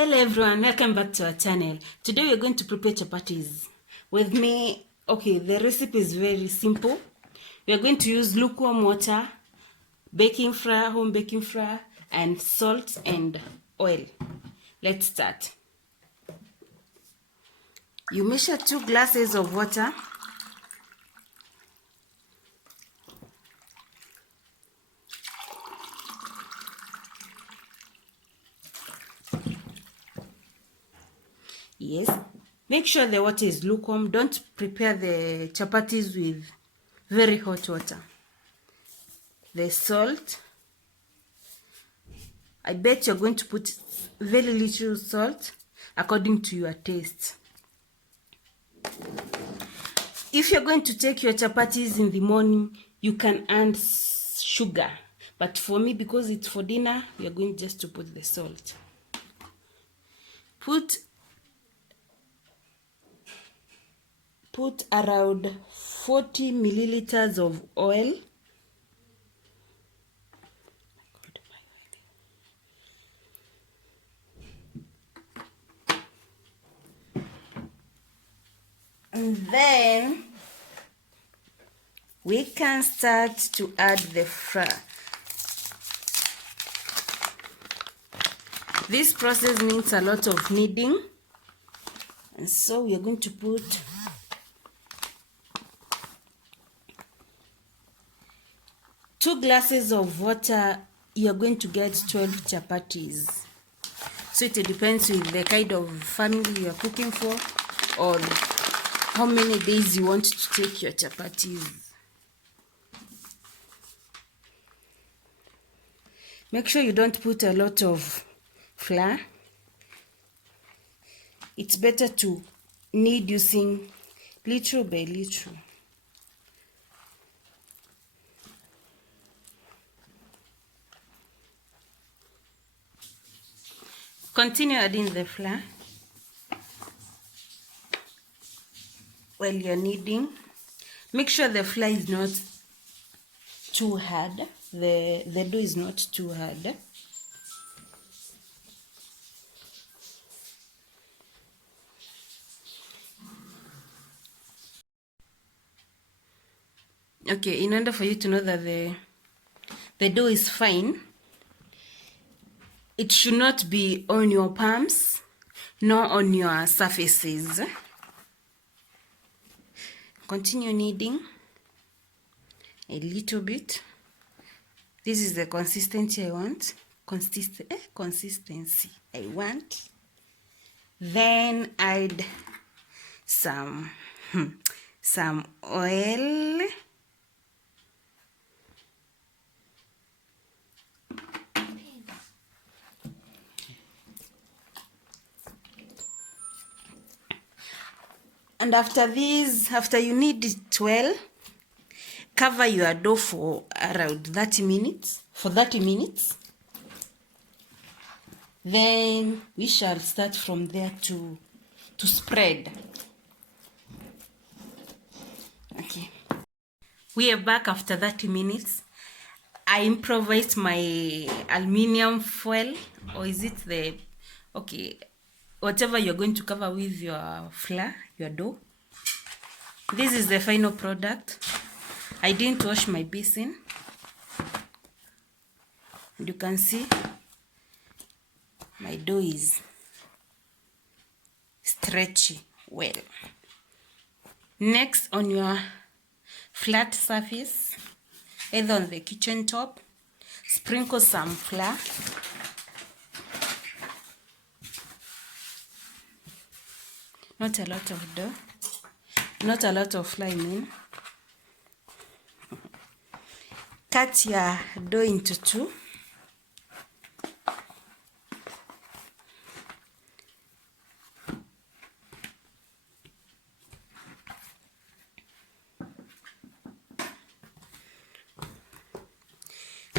Hello everyone, welcome back to our channel. Today we are going to prepare chapatis. With me, the recipe is very simple. We are going to use lukewarm water, baking flour, home baking flour, and salt and oil. Let's start. You measure 2 glasses of water. Yes, make sure the water is lukewarm. Don't prepare the chapatis with very hot water. The salt, I bet you're going to put very little salt according to your taste. If you're going to take your chapatis in the morning, you can add sugar. But for me, because it's for dinner, we are going just to put the salt. Put around 40 milliliters of oil. And then we can start to add the flour. This process needs a lot of kneading, and so we are going to put two glasses of water. You are going to get 12 chapatis. So it depends with the kind of family you are cooking for, or how many days you want to take your chapatis. Make sure you don't put a lot of flour. It's better to knead using little by little. Continue adding the flour while you're kneading. Make sure the flour is not too hard. The dough is not too hard. Okay, in order for you to know that the dough is fine, it should not be on your palms, nor on your surfaces. Continue kneading a little bit. This is the consistency I want. Consistency I want. Then add some oil. And after you knead it well, cover your dough for around 30 minutes. Then we shall start from there to spread. Okay. We are back after 30 minutes. I improvised my aluminium foil, or is it whatever you're going to cover with your flour, your dough. This is the final product. I didn't wash my basin. And you can see my dough is stretchy well. Next, on your flat surface, either on the kitchen top, sprinkle some flour. Not a lot of dough. Not a lot of flour, I mean. Cut your dough into 2.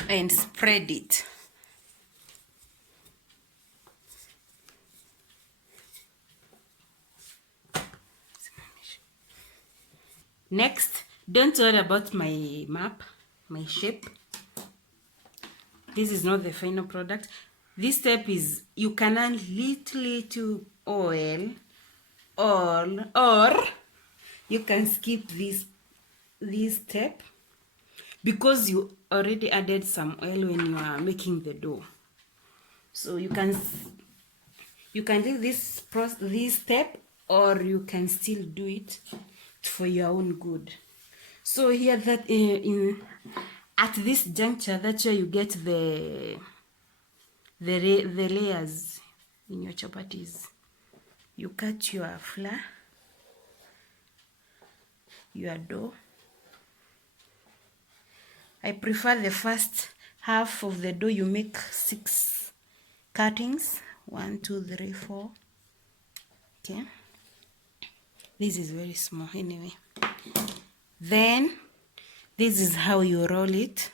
And spread it. Next, don't worry about my map, my shape. This is not the final product. This step is you can add little oil, or you can skip this step because you already added some oil when you are making the dough. So you can do this step, or you can still do it for your own good. So here that at this juncture, that's where you get the layers in your chapatis. You cut your flour, your dough. I prefer the first half of the dough you make 6 cuttings. 1, 2, 3, 4. Okay, this is very small anyway. Then this is how you roll it.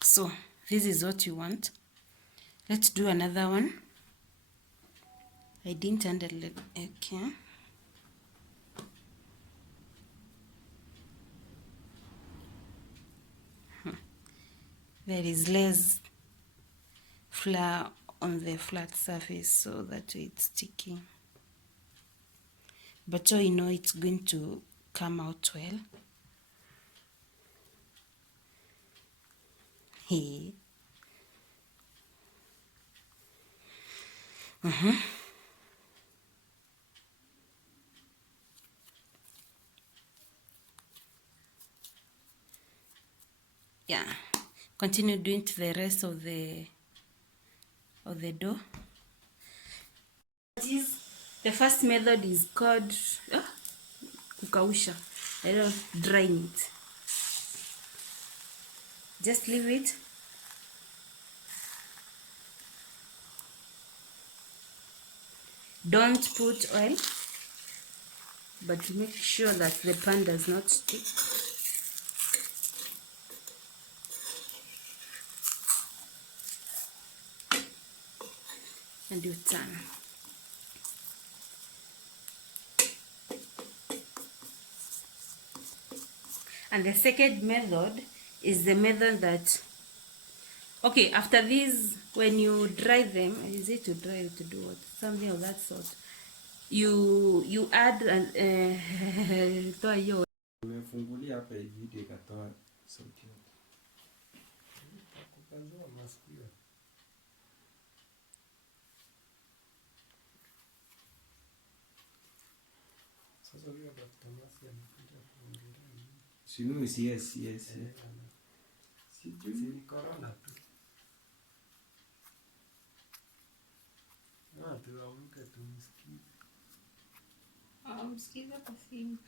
So this is what you want. Let's do another one. I didn't handle it. Okay. There is less flour on the flat surface, so that way it's sticking. But so you know it's going to come out well. Hey. Yeah. Continue doing to the rest of the dough. The first method is called kukausha. I don't drying it. Just leave it. Don't put oil, but make sure that the pan does not stick. And you turn. And the second method is the method that, okay, after this, when you dry them, is it to dry or to do what? Something of that sort. You add an toa hiyo. Umefungulia hapa hivi video ikatoa sauti yote. Kukanzoa masikio. Sasa huyo Dr. Masi amekuja kuongelea. Sinu yes. Si corona tu. Tuamke tumsikize. Msikize kwa simu.